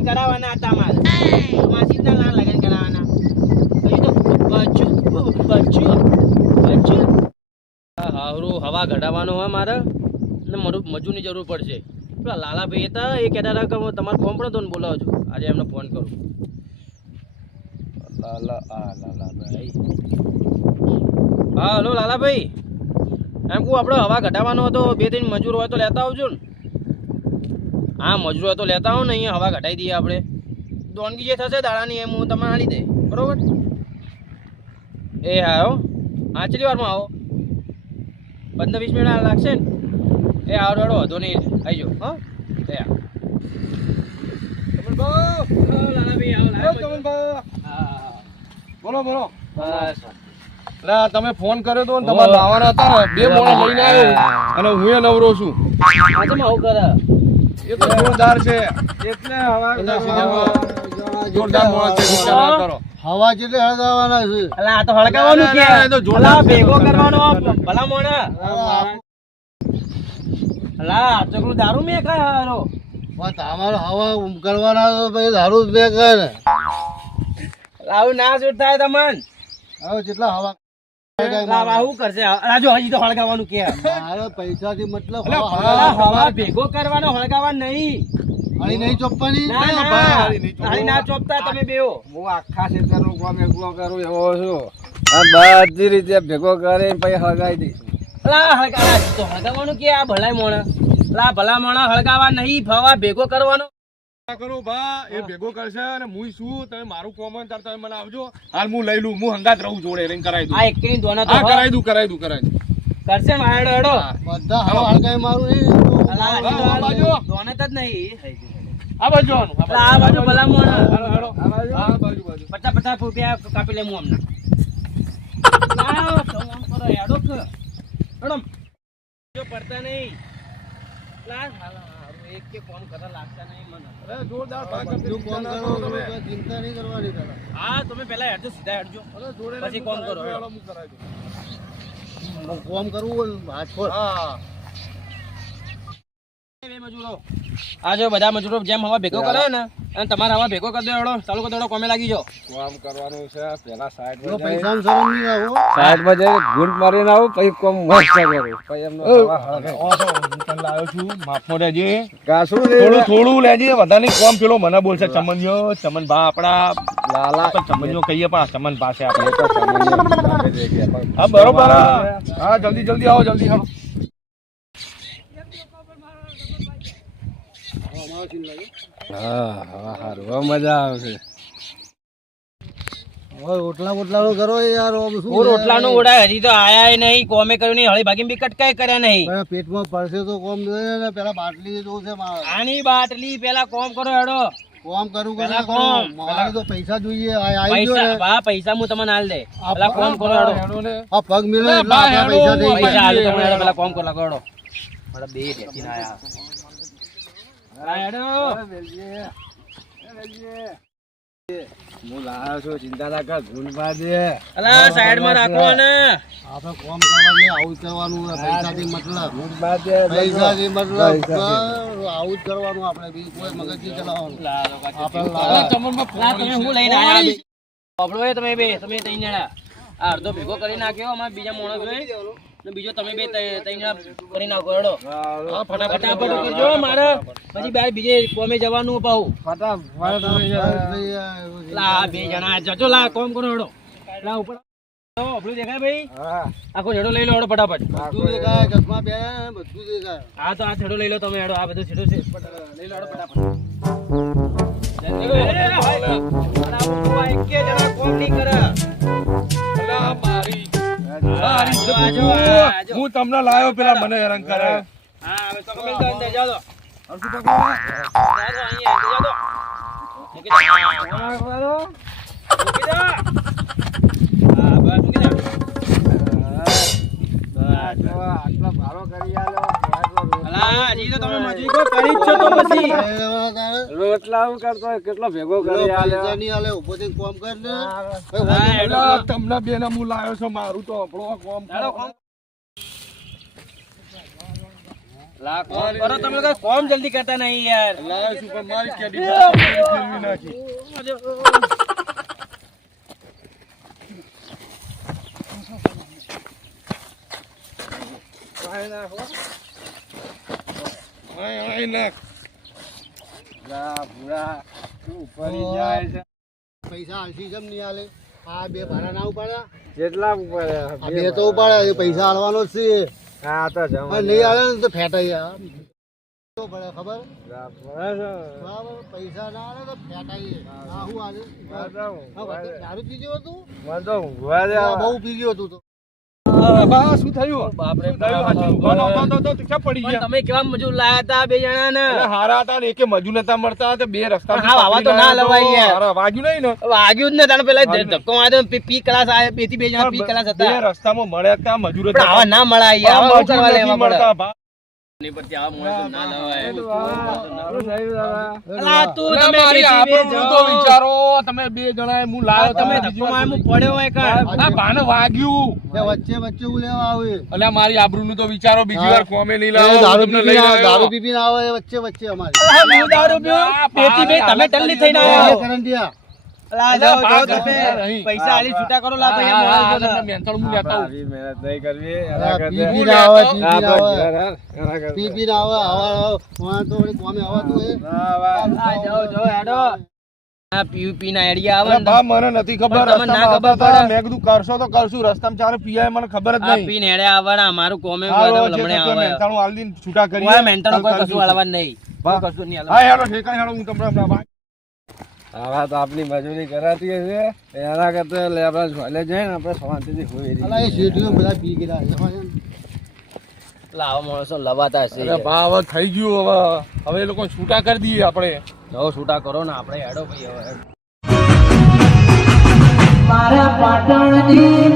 હજી કરાવવાના હતા મારે. માસી ના ના લગન કરાવવાના હજી હવા ઘટાડવાનો હોય મારે અને મારું, મજૂરની જરૂર પડશે. પેલા લાલાભાઈ હતા, એ કહેતા હતા કે હું તમારે ફોન પણ તો ને બોલાવજો. આજે એમને ફોન કરું. હા હલો લાલાભાઈ. એમ કહું આપણે હવા ઘટાડવાનો હતો બે ત્રણ મજૂર હોય તો લેતા આવજો ને. હા મજૂર તો લેતા હો ને અહીંયા હવા ઘટાઈ દઈએ આપણે. દોનગી જે થશે દાડાની એમ હું તમને આલી દે બરોબર? એ હા હો. આચરી વારમાં આવો? પંદર વીસ મિનિટ આ લાગશે ને? એ આવો રેડો વધો નહીં. આવી જાઓ હા. એ. હા, બોલો બોલો. તમે ફોન કર્યો તો તમારે લાવવાના હતા બે મોણા લઈને આવ્યો. અને હું એ નવરો છું. કરે. એ તો જોરદાર છે. એટલે જોરદાર મોણા છે ચિંતા ના કરો હવા જેટલે હળગાવાના છે. અલા આ તો હળગાવાનું કે એ તો જોરદાર ભેગો કરવાનો ભલા મોણા. અલા આ ચકલું દારૂ મેં ખાય હારો. પણ હવા કરવાના તો પછી દારૂ ને. આવું ના શૂટ થાય તમન. હવે જેટલા હવા આવું કરશે? અલા જો હજી તો હળગાવાનું કે. મારે પૈસાથી મતલબ હવા અલા, હળગાવવા. હવા ભેગો કરવાનો હળગાવા નહીં. હળી નહીં ચોપવાની? ના ના, ના. ભાઈ, હારી નહીં ચોપો. હારી ના ચોપતા તમે બેઓ હું આખા ક્ષેત્રનું કામ એકલો કરું એવો છું. આ બધી રીતે ભેગો કરે પછી હગાઈ દઈશ. અલા તો હળગાવાનું કે આ ભલાઈ મોણા? અલા ભલા મોણા હળગાવા નહીં ફવા ભેગો કરવાનો. કરો ભા એ ભેગો કરશે અને હું શું તમે મારું કોમન તાર તમે મને આવજો. હાલ હું લઈ લઉં હું હંગાત રહું જોડે રહીને કરાવી દઉં. આ એકની દોના તો હા કરાવી દઉં કરાવી દઉં કરાવી દઉં. કરશે ને હેડો. હેડો બધા હવા હળગાઈ મારું નહીં તો અલા, હજી તો આ આ બાજુ. દોનત જ નહીં. આ બાજુ આવવાનું, આ બાજુ ભલા મોણા. રૂપિયા કાપી લે હું તો આમ કરો, કે. જો પડતા નહીં. ક્લાસ હાલો, એક કે કોમ કરવા લાગતા નહીં મને. અરે જોરદાર ભાગ કરતી કોમ કરો તમે. તો ચિંતા નહીં કરવાની તારે. હા તમે પહેલા હેડજો સીધા હેડજો. અરે જોડે પછી કોમ કરો, હેડો. હું કરાવી કોમ કરવું હોય હાથ પર હા. મજૂરો આ જો બધા મજૂરો જેમ હવા ભેગો કરે ને અને તમારે આવા ભેગો કરી દો હેડો ચાલુ કરી દો કોમે લાગી જાઓ. કામ કરવાનું છે પેલા સાઈડ જો પૈસામાં શરમ નહીં આવો સાઈડમાં જઈને ગુંડ મારીને આવો પછી કોમ મસ્ત કરો પછી એમનો હવા હળગે. થોડું થોડું લેજે. વધારે કોમ પેલો મને બોલશે ચમનજો ચમન ભા આપડા લાલા. ચમનજો કહીએ પણ ચમન પાસે આપણે. હા બરોબર. હા જલ્દી જલ્દી આવો જલ્દી આવો. આયા નહીં કોમે કર્યું નહીં હળી ભાગી બી કર્યા નહીં પેટમાં બાટલી પેલા કોમ કરો હેડો કોમ કરું પેલા કોમ. તો પૈસા જોઈએ આવી પૈસા હું તમને કોમ કરો પેલા કોમ કરો બે હા, હેડો. હું લાવ્યો છું ચિંતા ના કર ગુંડ બાજે અલા સાઈડમાં રાખો ને આપણે કોમ કરવા આવું જ કરવાનું હોય પૈસાથી મતલબ. બાજે મતલબ આવું જ કરવાનું આપણે બીજું કોઈ મગજ નહીં ચલાવવાનું આપણે. તમે હું લઈને આયા બે? તમે બે તમે ત્રણ જણા. આ અડધો ભેગો કરી નાખ્યો અમારે બીજા માણસ ને બીજો તમે બે ત્રણ કરી નાખો હેડો. હા, ફટાફટ કરજો મારે. પછી બાર બીજે કોમે જવાનું પાઉ. લા બે જણા જજો લા કોમ કરો હેડો. લા ઉપર આપણું દેખાય ભાઈ? આખો છેડો લઈ લો હેડો ફટાફટ. બધું દેખાય ચશ્મા પહેર્યા બધું દેખાય. હા તો આ છેડો લઈ લો તમે હેડો આ બધું છેડો છે. લઈ લો હેડો ફટાફટ. જણા કોમ નહીં કરે. હું તમને લાવ્યો પેલા મને હેરાન કરે. આટલો ભારો કરી તો તમે મજૂરી કરી જ છો તો પછી? રોટલા કરતો કેટલો ભેગો કરી આલે, ઊભો કોમ કર ને. તમને બેને હું લાવ્યો છું મારું તો આપણો કોમ કરો. તમે લોકો કોમ જલ્દી કરતા નહીં યાર. લાવે છું પણ મારી કેડી ફેરવી નાખી. આય આય નાખ પૈસા આલસી કેમ નહીં આલે આ બે ભાડા ના ઉપાડ્યા? જેટલા આ બે તો ઉપાડ્યા પૈસા આલવાનો જ છે. હા તો અને નહીં આલે તો ફેટાઈ જાય. તો પડે ખબર? બરાબર પૈસા ના આવે તો ફેટાઈ જાય. આ હા, વખતે દારૂ પી ગયો હતું બહુ પી ગયો હતું તો. બા શું થયું? બાપરે પડી ગયા? તમે કેવા મજૂર લાયા હતા બે જણા ને હારા હતા ને એકે મજૂર નતા મળતા તે બે રસ્તા આવા તો ના લવાય યાર. વાગ્યું નહીં ને. વાગ્યું જ ને તને પેલા ધક્કો માર્યો પી- ક્લાસ આયા બેથી બે જણા પી ક્લાસ હતા. બે રસ્તામાં મળ્યા હતા મજૂર આવા ના મળાય આવા મળતા ના મારી આબરૂ નું તો વિચારો તમે બે જણાએ હું લાવ્યો તમે તમે ધક્કો માર્યો, હું પડ્યો હોય કાં. આ ભાને વાગ્યું. તે વચ્ચે વચ્ચે લેવા આવે અને મારી આબરૂનું તો વિચારો બીજી વાર ફોમે નહીં લાવો દારૂ તમને પી લઈને પીને આવ્યો. દારૂ પી પીને આવે વચ્ચે વચ્ચે અમારે. દારૂ બે તમે ટલ્લી થઈને આવ્યો. પૈસા આલી છૂટા કરો લા ભાઈ, હા, લેતા આવી મહેનત નહીં કરવી આવે. આવે આવે આવા આવા તો કોમે આવાતું જાઓ, જાઓ, હેડો. આ આવે બા, મને નથી ખબર તમને ના ખબર પડે. મેં કીધું કરશો તો કરશું રસ્તામાં ચારે પીઆઈ મને ખબર જ નહીં. પીને હેડે આવવાના મારું કોમે લમણે આવે. આલી દઈને છૂટા કરી કોઈ કશું કાલ નહીં. કશું નહીં હા હેડો ઠેકાણ હેડો હું તમને આવા તો આપણી મજૂરી કરાતી હશે એના કરતા એટલે આપણે છોલે જઈને આપણે શાંતિથી હોઈ. અલા એ શેઠીઓ બધા પી ગયા છે ને. એટલે આવા માણસો લવાતા હશે અરે બા હવે થઈ ગયું હવે હવે એ લોકો છૂટા કરી દઈએ આપણે જો છૂટા કરો ને આપણે હેડો ભાઈ હવે મારા પાટણની